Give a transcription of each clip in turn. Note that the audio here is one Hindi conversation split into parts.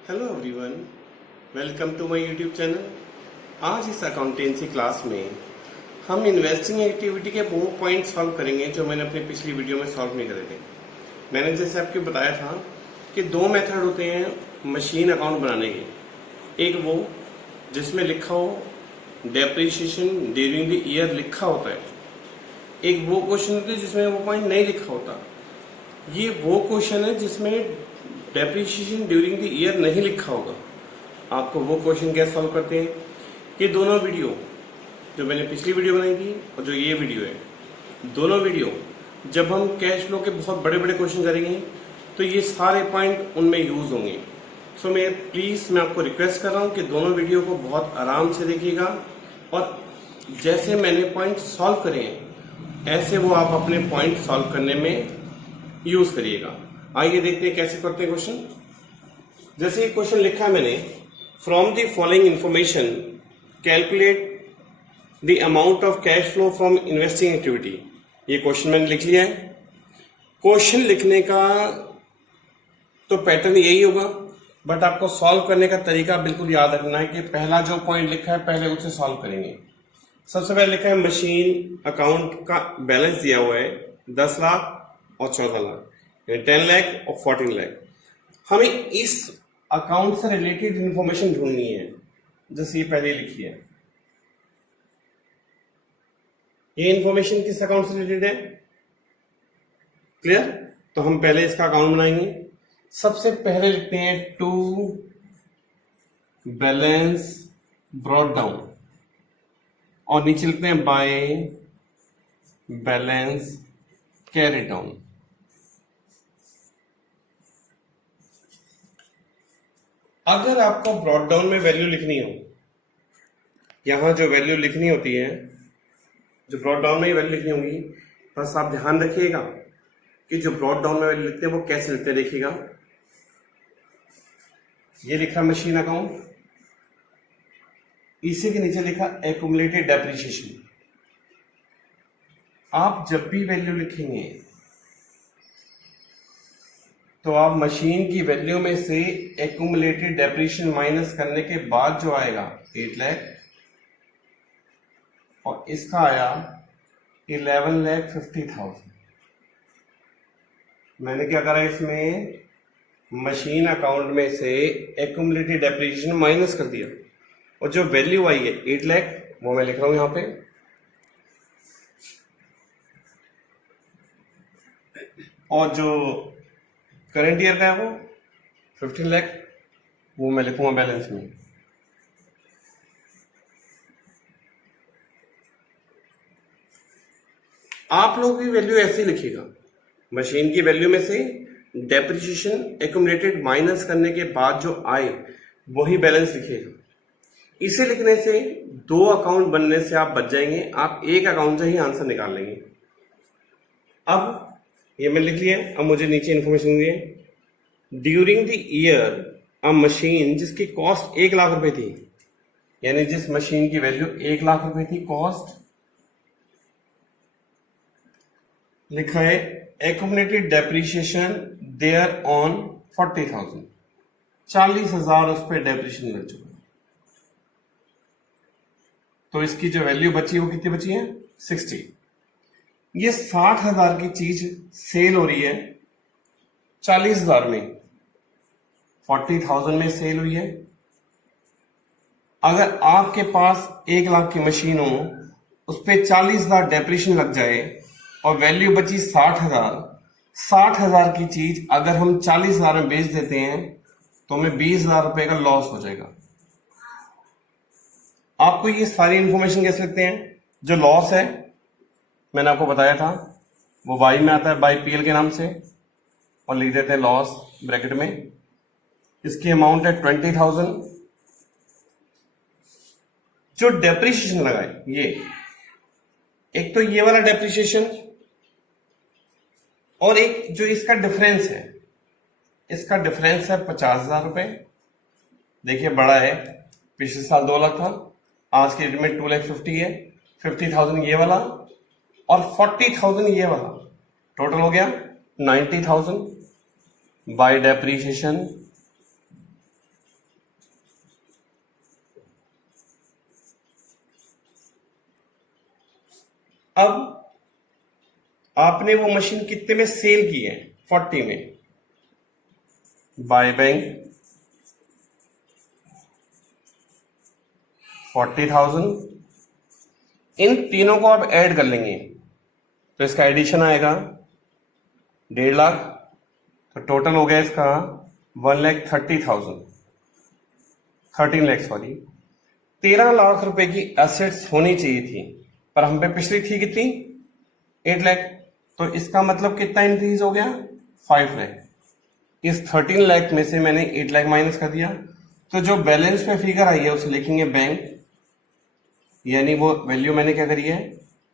Hello everyone, welcome to my YouTube channel. आज इस अकाउंटेंसी क्लास में हम इन्वेस्टिंग एक्टिविटी के वो पॉइंट सॉल्व करेंगे जो मैंने अपनी पिछली वीडियो में सॉल्व नहीं करे थे। मैंने जैसे आपको बताया था कि दो मेथड होते हैं मशीन अकाउंट बनाने के। एक वो जिसमें लिखा हो डेप्रिसिएशन ड्यूरिंग द ईयर लिखा होता है, एक वो क्वेश्चन होता है जिसमें वो पॉइंट नहीं लिखा होता। ये वो क्वेश्चन है जिसमें डेप्रिसिएशन ड्यूरिंग द ईयर नहीं लिखा होगा। आपको वो क्वेश्चन कैसे सॉल्व करते हैं, ये दोनों वीडियो जो मैंने पिछली वीडियो बनाई थी और जो ये वीडियो है, दोनों वीडियो जब हम कैश फ्लो के बहुत बड़े बड़े क्वेश्चन करेंगे तो ये सारे पॉइंट उनमें यूज होंगे। सो मैं आपको रिक्वेस्ट कर रहा हूँ कि दोनों वीडियो को बहुत आराम से देखिएगा और जैसे मैंने पॉइंट सॉल्व करे हैं ऐसे वो आप अपने पॉइंट सॉल्व करने में यूज करिएगा। आइए देखते हैं कैसे करते हैं क्वेश्चन। जैसे ये क्वेश्चन लिखा है मैंने, from the following information calculate the amount of cash flow from investing activity. ये क्वेश्चन मैंने लिख लिया है। क्वेश्चन लिखने का तो पैटर्न यही होगा, बट आपको सॉल्व करने का तरीका बिल्कुल याद रखना है कि पहला जो पॉइंट लिखा है पहले उसे सॉल्व करेंगे। सबसे पहले लिखा है मशीन अकाउंट का बैलेंस दिया हुआ है 10 लाख और 14 लाख, 10 लाख और 14 लाख। हमें इस अकाउंट से रिलेटेड इंफॉर्मेशन ढूंढनी है, जैसे ये पहले लिखी है। ये इंफॉर्मेशन किस अकाउंट से रिलेटेड है, क्लियर? तो हम पहले इसका अकाउंट बनाएंगे। सबसे पहले लिखते हैं टू बैलेंस ब्रॉट डाउन और नीचे लिखते हैं बाय बैलेंस कैरी डाउन। अगर आपको ब्रॉट डाउन में वैल्यू लिखनी हो, यहां जो वैल्यू लिखनी होती है, जो ब्रॉट डाउन में ही वैल्यू लिखनी होगी, बस आप ध्यान रखिएगा कि जो ब्रॉट डाउन में वैल्यू लिखते हैं वो कैसे लिखते हैं। देखिएगा, ये लिखा मशीन अकाउंट, इसी के नीचे लिखा एक्यूमुलेटेड डेप्रिसिएशन। आप जब भी वैल्यू लिखेंगे तो आप मशीन की वैल्यू में से एक्यूमुलेटेड डेप्रिसिएशन माइनस करने के बाद जो आएगा 8 लाख और इसका आया 11,50,000। मैंने क्या करा, इसमें मशीन अकाउंट में से एक्यूमुलेटेड डेप्रिसिएशन माइनस कर दिया और जो वैल्यू आई है 8 लाख वो मैं लिख रहा हूं यहां पे। और जो करंट ईयर का है वो 15 लाख, वो मैं लिखूंगा बैलेंस में। आप लोग भी वैल्यू ऐसे ही लिखिएगा, मशीन की वैल्यू में से डेप्रिसिएशन एक्यूमुलेटेड माइनस करने के बाद जो आए वही बैलेंस लिखिएगा। इसे लिखने से दो अकाउंट बनने से आप बच जाएंगे, आप एक अकाउंट से ही आंसर निकाल लेंगे। अब ये मैं लिख लिया। अब मुझे नीचे इन्फॉर्मेशन दी है, during the year a machine जिसकी कॉस्ट 1 लाख रुपए थी, यानी जिस मशीन की वैल्यू 1 लाख रुपए थी, कॉस्ट लिखा है एक्यूमुलेटेड डेप्रिसिएशन देयर ऑन 40,000, 40,000 उस पर डेप्रिसिएशन लग चुका। तो इसकी जो वैल्यू बची वो कितनी बची है, 60। ये 60,000 की चीज सेल हो रही है 40,000 में, 40,000 में सेल हुई है। अगर आपके पास 1 लाख की मशीन हो, उस पर 40,000 डेप्रिसिएशन लग जाए और वैल्यू बची 60,000, 60,000 की चीज अगर हम 40,000 में बेच देते हैं तो हमें 20,000 रुपए का लॉस हो जाएगा। आपको ये सारी इंफॉर्मेशन कैसे लिखते हैं? जो लॉस है मैंने आपको बताया था वो बाई में आता है, बाई पीएल के नाम से, और लिख देते हैं लॉस ब्रैकेट में। इसकी अमाउंट है 20,000। जो डेप्रिसिएशन लगा है, ये एक तो ये वाला डेप्रिसिएशन और एक जो इसका डिफरेंस है, इसका डिफरेंस है 50,000 रुपए। देखिए बड़ा है, पिछले साल 2 लाख था, आज के डेट में 2,50,000 है। 50,000 ये वाला और 40,000 ये वाला, टोटल हो गया 90,000 बाय डेप्रिसिएशन अब आपने वो मशीन कितने में सेल की है? 40 में। By bank 40,000। इन तीनों को आप ऐड कर लेंगे तो इसका एडिशन आएगा 1.5 लाख। तो टोटल हो गया इसका 1,30,000, 13 लाख सॉरी। 13 लाख रुपए की एसेट्स होनी चाहिए थी, पर हम पे पिछली थी कितनी? 8 लाख। तो इसका मतलब कितना इंक्रीज हो गया? 5 लाख। इस 13 लाख में से मैंने 8 लाख माइनस कर दिया, तो जो बैलेंस में फिगर आई है उसे लिखेंगे बैंक, यानी वो वैल्यू मैंने क्या करी है?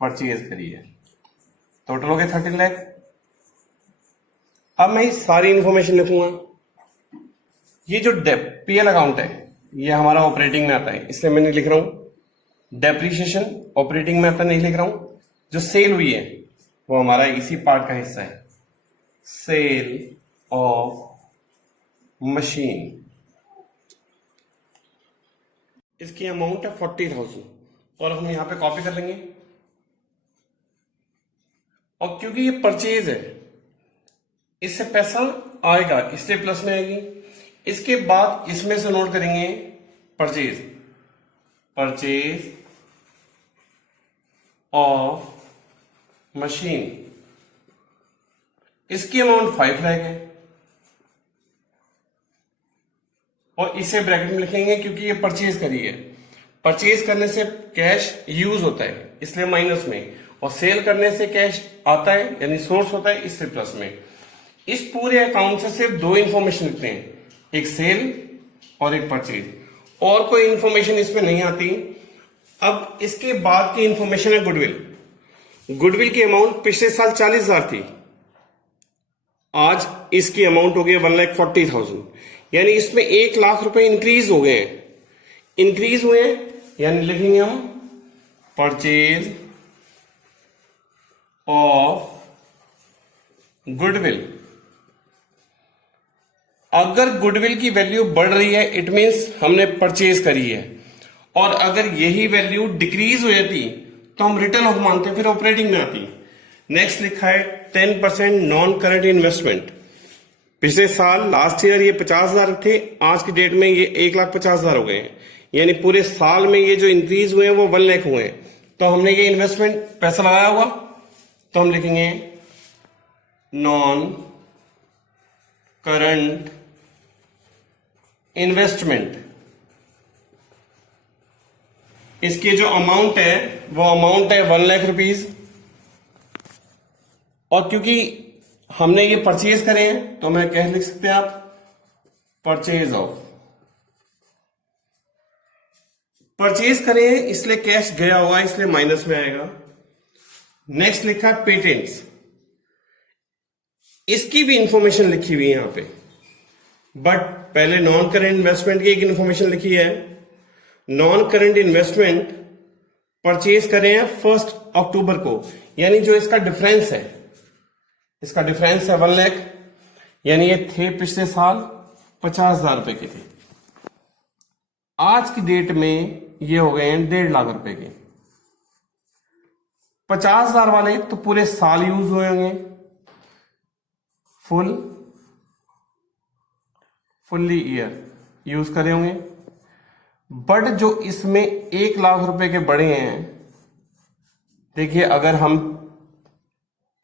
परचेज करी है। टोटल हो गया 13 लाख। अब मैं ये सारी इंफॉर्मेशन लिखूंगा। ये जो पीएल अकाउंट है ये हमारा ऑपरेटिंग में आता है, इसलिए मैंने लिख रहा हूं डेप्रीशिएशन ऑपरेटिंग में आता नहीं लिख रहा हूं। जो सेल हुई है वो हमारा इसी पार्ट का हिस्सा है, सेल ऑफ मशीन। इसकी अमाउंट है 40,000 और हम यहां पे कॉपी कर लेंगे। और क्योंकि ये परचेज है इससे पैसा आएगा, इससे प्लस में आएगी। इसके बाद इसमें से नोट करेंगे परचेज, परचेज ऑफ मशीन। इसकी अमाउंट 5 लाख है और इसे ब्रैकेट में लिखेंगे क्योंकि ये परचेज करी है। परचेज करने से कैश यूज होता है इसलिए माइनस में, और सेल करने से कैश आता है यानी सोर्स होता है इससे प्लस में। इस पूरे अकाउंट से सिर्फ 2 इंफॉर्मेशन लिखते हैं, एक सेल और एक परचेज, और कोई इंफॉर्मेशन इसमें नहीं आती। अब इसके बाद की इंफॉर्मेशन है गुडविल। गुडविल की अमाउंट पिछले साल 40,000 थी, आज इसकी अमाउंट हो गई 1,40,000, यानी इसमें 1 लाख रुपए इंक्रीज हो गए हैं। इंक्रीज हुए हैं यानी लिखेंगे हम परचेज ऑफ गुडविल। अगर गुडविल की वैल्यू बढ़ रही है इट मींस हमने परचेज करी है, और अगर यही वैल्यू डिक्रीज हो जाती तो हम रिटर्न ऑफ मानते, फिर ऑपरेटिंग में आती। नेक्स्ट लिखा है 10% नॉन करंट इन्वेस्टमेंट। पिछले साल लास्ट ईयर ये 50,000 थे, आज की डेट में ये 1,50,000 हो गए हैं, यानी पूरे साल में ये जो इंक्रीज हुए हैं वो 1 लाख हुए हैं। तो हमने ये इन्वेस्टमेंट पैसा लगाया हुआ, तो हम लिखेंगे नॉन करंट इन्वेस्टमेंट। इसकी जो अमाउंट है वो अमाउंट है 1 लाख रुपीज, और क्योंकि हमने ये परचेज करे हैं तो मैं कह लिख सकते हैं आप परचेज ऑफ। परचेज करे इसलिए कैश गया हुआ इसलिए माइनस में आएगा। नेक्स्ट लिखा है पेटेंट्स, इसकी भी इंफॉर्मेशन लिखी हुई है यहां पे, बट पहले नॉन करेंट इन्वेस्टमेंट की एक इंफॉर्मेशन लिखी है। नॉन करेंट इन्वेस्टमेंट परचेज करे हैं 1 अक्टूबर को, यानी जो इसका डिफरेंस है, इसका डिफरेंस है 1 लाख, यानी ये थे पिछले साल 50,000 रुपए के थे, आज की डेट में ये हो गए हैं 1.5 लाख रुपए के। 50,000 वाले तो पूरे साल यूज हुए होंगे, फुल्ली ईयर यूज करे होंगे, बट जो इसमें 1 लाख रुपए के बड़े हैं, देखिए अगर हम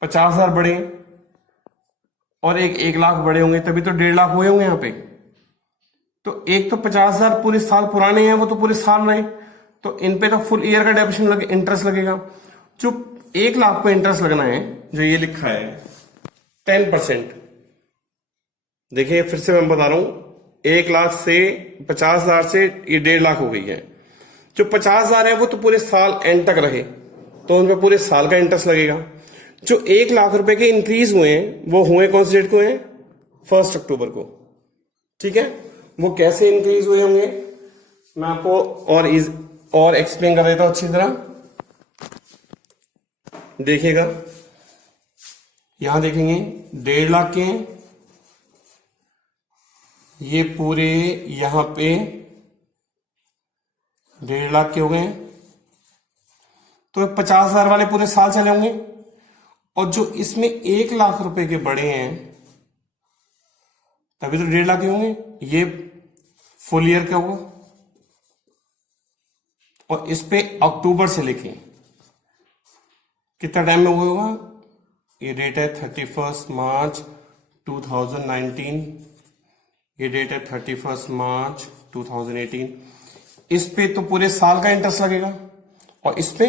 50,000 बड़े और एक 1 लाख बड़े होंगे तभी तो 1.5 लाख हुए होंगे यहां पे। तो एक तो 50,000 पूरे साल पुराने हैं, वो तो पूरे साल रहे, तो इन पे तो फुल ईयर का डेबिशन लगे, इंटरेस्ट लगेगा। जो 1 लाख पे इंटरेस्ट लगना है जो ये लिखा है 10%, देखिए फिर से मैं बता रहा हूं, 1 लाख से 50,000 से ये 1.5 लाख हो गई है। जो 50,000 है वो तो पूरे साल एंड तक रहे, तो उन पर पूरे साल का इंटरेस्ट लगेगा। जो 1 लाख रुपए के इंक्रीज हुए हैं वो हुए कौन सी डेट को हैं? 1 अक्टूबर को। ठीक है, वो कैसे इंक्रीज हुए होंगे मैं आपको और एक्सप्लेन कर देता हूं अच्छी तरह। देखिएगा यहां देखेंगे 1.5 लाख के हैं, ये पूरे यहां पे 1.5 लाख के हो गए हैं। तो 50,000 वाले पूरे साल चले होंगे, और जो इसमें 1,00,000 रुपए के बड़े हैं तभी तो 1.5 लाख के होंगे, ये फुल ईयर का होगा। और इस पे अक्टूबर से लेके कितना टाइम में हुआ होगा, ये डेट है 31 मार्च 2019, ये डेट है 31 मार्च 2018। इस पे तो पूरे साल का इंटरेस्ट लगेगा, और इस पे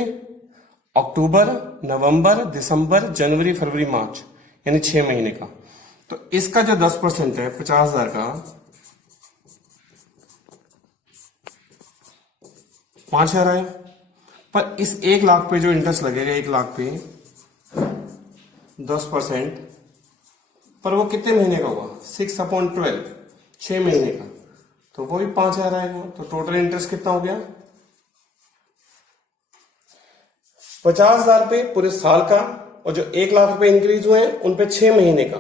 अक्टूबर, नवंबर, दिसंबर, जनवरी, फरवरी, मार्च, यानी 6 महीने का। तो इसका जो 10% है 50,000 का, 5,000 आया। पर इस 1,00,000 पे जो इंटरेस्ट लगेगा, 1,00,000 पे 10%, पर वो कितने महीने का होगा, 6/12, 6 महीने का, तो वो भी 5,000 आएगा। तो टोटल इंटरेस्ट कितना हो गया, 50,000 पे पूरे साल का, और जो 1,00,000 रुपए इंक्रीज हुए हैं उन पे 6 महीने का।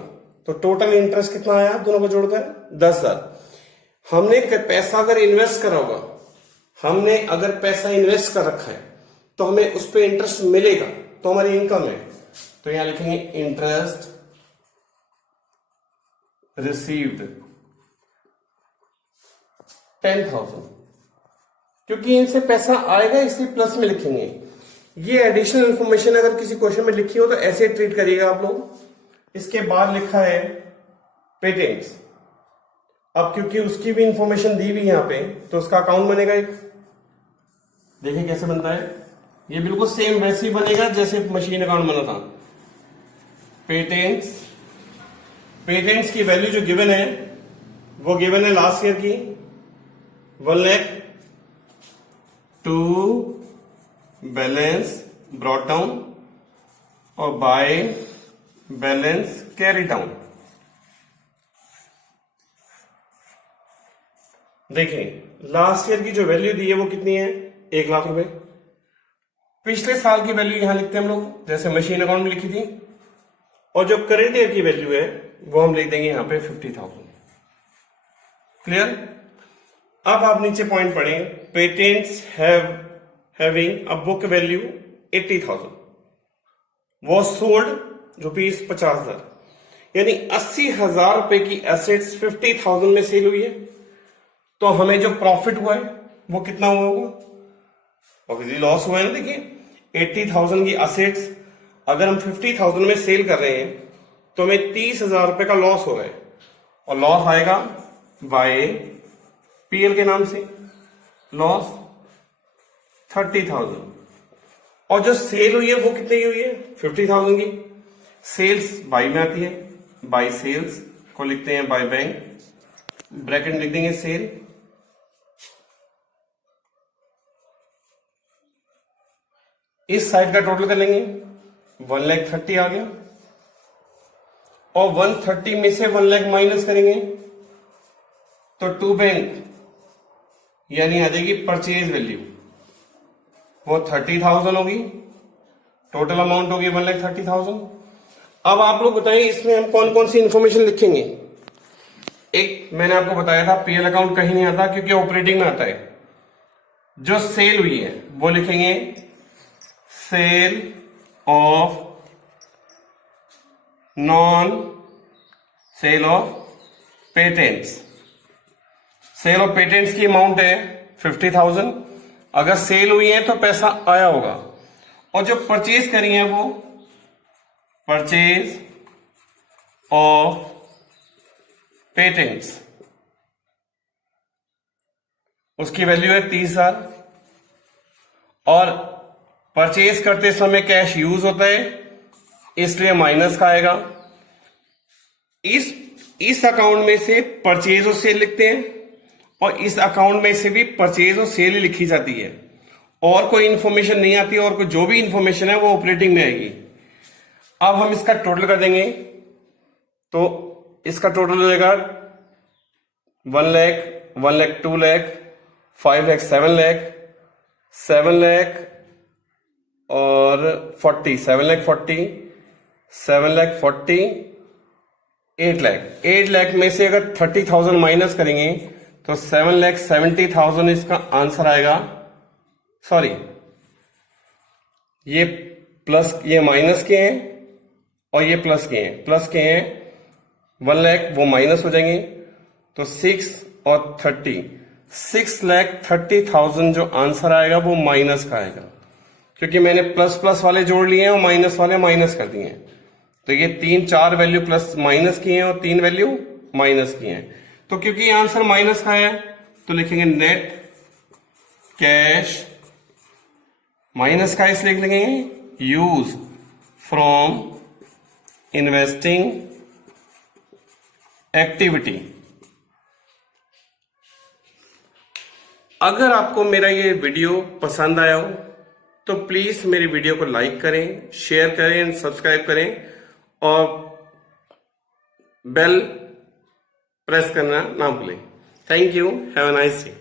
तो टोटल इंटरेस्ट कितना आया दोनों को जोड़कर, 10,000। हमने पैसा अगर इन्वेस्ट करा होगा, हमने अगर पैसा इन्वेस्ट कर रखा है तो हमें उस पर इंटरेस्ट मिलेगा, तो हमारी इनकम है। तो यहां लिखेंगे इंटरेस्ट रिसीव्ड 10,000, क्योंकि इनसे पैसा आएगा इसलिए प्लस में लिखेंगे। ये एडिशनल इंफॉर्मेशन अगर किसी क्वेश्चन में लिखी हो तो ऐसे ट्रीट करिएगा आप लोग। इसके बाद लिखा है पेटेंट्स। अब क्योंकि उसकी भी इंफॉर्मेशन दी हुई यहां पे, तो उसका अकाउंट बनेगा एक, देखिए कैसे बनता है। ये बिल्कुल सेम वैसे ही बनेगा जैसे मशीन अकाउंट बना था। पेटेंट्स, पेटेंट्स की वैल्यू जो गिवन है वो गिवन है लास्ट ईयर की 1 lakh to balance brought down और बाय बैलेंस कैरी डाउन। देखिए लास्ट ईयर की जो वैल्यू दी है वो कितनी है, 1,00,000 रुपए। पिछले साल की वैल्यू यहां लिखते हैं हम लोग, जैसे मशीन अकाउंट में लिखी थी, और जो करेंट ईयर की वैल्यू है वो हम लिख देंगे यहां पे 50,000। क्लियर। अब आप नीचे पॉइंट पढ़ें, patents having a book value 80,000 was sold rupees 50,000, यानी 80,000 रुपए की एसेट्स 50,000 में सेल हुई है। तो हमें जो प्रॉफिट हुआ है वो कितना हुआ होगा, ऑब्वियसली लॉस हुआ है ना। देखिए 80,000 की एसेट्स अगर हम 50,000 में सेल कर रहे हैं तो हमें 30,000 रुपए का लॉस हो रहा है, और लॉस आएगा बाय पीएल के नाम से, लॉस 30,000। और जो सेल हुई है वो कितने की हुई है, 50,000 की। सेल्स बाई में आती है, बाई सेल्स को लिखते हैं बाय बैंक, ब्रैकेट लिख देंगे सेल, इस साइड का टोटल कर लेंगे 1,30,000 आ गया, और 130 में से 1,00,000 माइनस करेंगे तो टू बैंक यानी आ जाएगी परचेज वैल्यू, वो 30,000 होगी, टोटल अमाउंट होगी 1,30,000। अब आप लोग बताइए इसमें हम कौन कौन सी इंफॉर्मेशन लिखेंगे। एक मैंने आपको बताया था पीएल अकाउंट कहीं नहीं आता क्योंकि ऑपरेटिंग में आता है। जो सेल हुई है वो लिखेंगे sale of non sale of patents. Sale of patents की अमाउंट है 50,000। अगर सेल हुई है तो पैसा आया होगा, और जो परचेज करी है वो परचेज ऑफ पेटेंट्स, उसकी वैल्यू है 30,000। और परचेज करते समय कैश यूज होता है इसलिए माइनस का आएगा। इस अकाउंट में से परचेज और सेल लिखते हैं, और इस अकाउंट में से भी परचेज और सेल ही लिखी जाती है, और कोई इंफॉर्मेशन नहीं आती, और कोई जो भी इंफॉर्मेशन है वो ऑपरेटिंग में आएगी। अब हम इसका टोटल कर देंगे, तो इसका टोटल हो जाएगा 1,00,000, 1,00,000, 2,00,000, 5,00,000, 7,00,000, 7,00,000 और 40, 7,40,000, 7,40,000, 8,00,000। 8,00,000 में से अगर 30,000 माइनस करेंगे तो 7,70,000 इसका आंसर आएगा। सॉरी ये प्लस, ये माइनस के हैं और ये प्लस के हैं, प्लस के हैं 1,00,000, वो माइनस हो जाएंगे। तो 6 और 30, 6,30,000 जो आंसर आएगा वो माइनस का आएगा, क्योंकि मैंने प्लस प्लस वाले जोड़ लिए हैं और माइनस वाले माइनस कर दिए हैं। तो ये 4 वैल्यू प्लस माइनस की हैं और 3 वैल्यू माइनस की हैं। तो क्योंकि आंसर माइनस का है तो लिखेंगे नेट कैश माइनस का, इसलिए लिख लेंगे यूज फ्रॉम इन्वेस्टिंग एक्टिविटी। अगर आपको मेरा ये वीडियो पसंद आया हो तो प्लीज मेरी वीडियो को लाइक करें, शेयर करें, सब्सक्राइब करें और बेल प्रेस करना ना भूलें। Thank you, have a nice day.